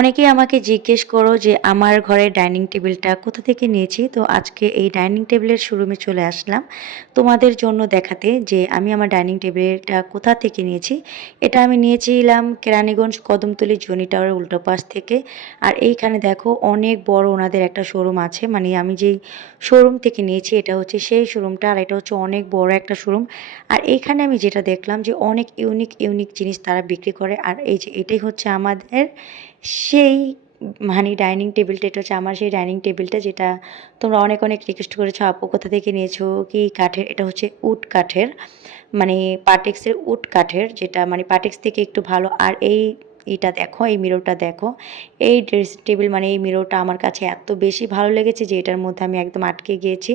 অনেকেই আমাকে জিজ্ঞেস করো যে আমার ঘরের ডাইনিং টেবিলটা কোথা থেকে নিয়েছি। তো আজকে এই ডাইনিং টেবিলের শোরুমে চলে আসলাম তোমাদের জন্য দেখাতে যে আমি আমার ডাইনিং টেবিলটা কোথা থেকে নিয়েছি। এটা আমি নিয়েছিলাম কেরানীগঞ্জ কদমতলী জনি টাওয়ারের উল্টো পাশ থেকে। আর এইখানে দেখো অনেক বড় ওনাদের একটা শোরুম আছে, মানে আমি যেই শোরুম থেকে নিয়েছি এটা হচ্ছে সেই শোরুমটা, আর এটা হচ্ছে অনেক বড় একটা শোরুম। আর এইখানে আমি যেটা দেখলাম যে অনেক ইউনিক ইউনিক জিনিস তারা বিক্রি করে। আর এই যে এটাই হচ্ছে আমাদের সেই মানে ডাইনিং টেবিলটা, এটা হচ্ছে আমার সেই ডাইনিং টেবিলটা যেটা তোমরা অনেক অনেক রিকোয়েস্ট করেছো, আপু কোথা থেকে নিয়েছো, কি কাঠের। এটা হচ্ছে উড কাঠের, মানে পার্টেক্সের উড কাঠের, যেটা মানে পার্টেক্স থেকে একটু ভালো। আর এই এটা দেখো, এই মিররটা দেখো, এই ড্রেসিং টেবিল মানে এই মিররটা আমার কাছে এত বেশি ভালো লেগেছে যে এটার মধ্যে আমি একদম আটকে গিয়েছি।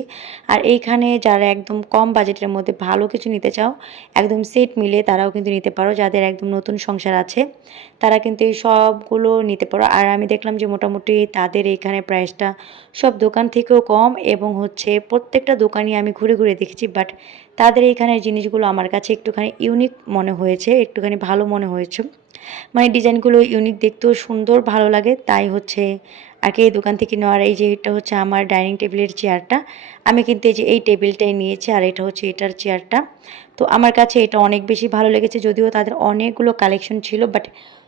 আর এইখানে যারা একদম কম বাজেটের মধ্যে ভালো কিছু নিতে চাও, একদম সেট মিলে তারাও কিন্তু নিতে পারো। যাদের একদম নতুন সংসার আছে তারা কিন্তু এই সবগুলো নিতে পারো। আর আমি দেখলাম যে মোটামুটি তাদের এইখানে প্রাইসটা সব দোকান থেকেও কম, এবং হচ্ছে প্রত্যেকটা দোকানই আমি ঘুরে ঘুরে দেখেছি, বাট তাদের এইখানের জিনিসগুলো আমার কাছে একটুখানি ইউনিক মনে হয়েছে, একটুখানি ভালো মনে হয়েছে। মানে ডিজাইনগুলো ইউনিক, দেখতেও সুন্দর, ভালো লাগে, তাই হচ্ছে আর কি এই দোকান থেকে নেওয়ার। এই যে এটা হচ্ছে আমার ডাইনিং টেবিলের চেয়ারটা, আমি কিন্তু এই যে এই টেবিলটাই নিয়েছি, আর এটা হচ্ছে এটার চেয়ারটা। তো আমার কাছে এটা অনেক বেশি ভালো লেগেছে, যদিও তাদের অনেকগুলো কালেকশন ছিল, বাট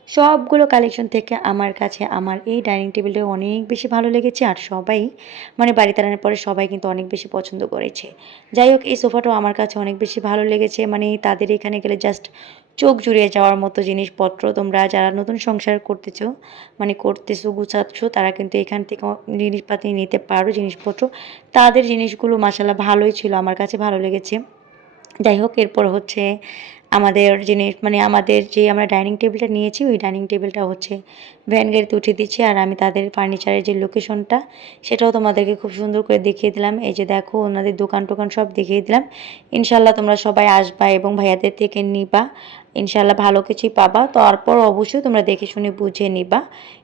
সবগুলো কালেকশন থেকে আমার কাছে আমার এই ডাইনিং টেবিলটা অনেক বেশি ভালো লেগেছে। আর সবাই মানে বাড়িতে আনার পরে সবাই কিন্তু অনেক বেশি পছন্দ করেছে। যাই হোক, এই সোফাটাও আমার কাছে অনেক বেশি ভালো লেগেছে, মানে তাদের এখানে গেলে জাস্ট চোখ জুড়িয়ে যাওয়ার মতো জিনিসপত্র। তোমরা যারা নতুন সংসার করতেছো, মানে করতেছো, গুছাচ্ছ, তারা কিন্তু এখান থেকে জিনিসপাতি নিতে পারো, জিনিসপত্র। তাদের জিনিসগুলো মাশাআল্লাহ ভালোই ছিল, আমার কাছে ভালো লেগেছে। যাই হোক, এরপর হচ্ছে আমাদের জিনিস মানে আমাদের যে আমরা ডাইনিং টেবিলটা নিয়েছি, ওই ডাইনিং টেবিলটা হচ্ছে ভ্যান গাড়িতে উঠিয়ে দিচ্ছি। আর আমি তাদের ফার্নিচারের যে লোকেশনটা সেটাও তোমাদেরকে খুব সুন্দর করে দেখিয়ে দিলাম। এই যে দেখো, ওনাদের দোকান টোকান সব দেখিয়ে দিলাম। ইনশাল্লাহ তোমরা সবাই আসবা এবং ভাইয়াদের থেকে নিবা, ইনশাল্লাহ ভালো কিছুই পাবা। তারপর অবশ্যই তোমরা দেখে শুনে বুঝে নিবা।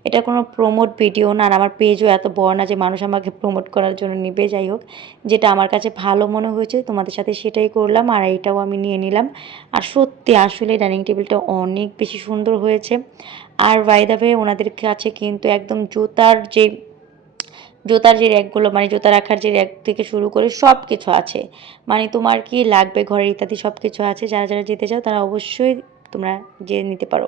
এটা কোনো প্রমোট ভিডিও না, আর আমার পেজও এত বড় না যে মানুষ আমাকে প্রমোট করার জন্য নিবে। যাই হোক, যেটা আমার কাছে ভালো মনে হয়েছে তোমাদের সাথে সেটাই করলাম, আর এইটাও আমি নিয়ে নিলাম। আর সত্যি আসলে ডাইনিং টেবিলটা অনেক বেশি সুন্দর হয়েছে। আর বাই দ্য ওয়ে, ওনাদের কাছে কিন্তু একদম জুতার যে র্যাকগুলো, মানে জুতা রাখার যে র্যাক থেকে শুরু করে সব কিছু আছে। মানে তোমার কি লাগবে ঘরের ইত্যাদি সব কিছু আছে। যারা যারা যেতে চাও তারা অবশ্যই তোমরা যেয়ে নিতে পারো।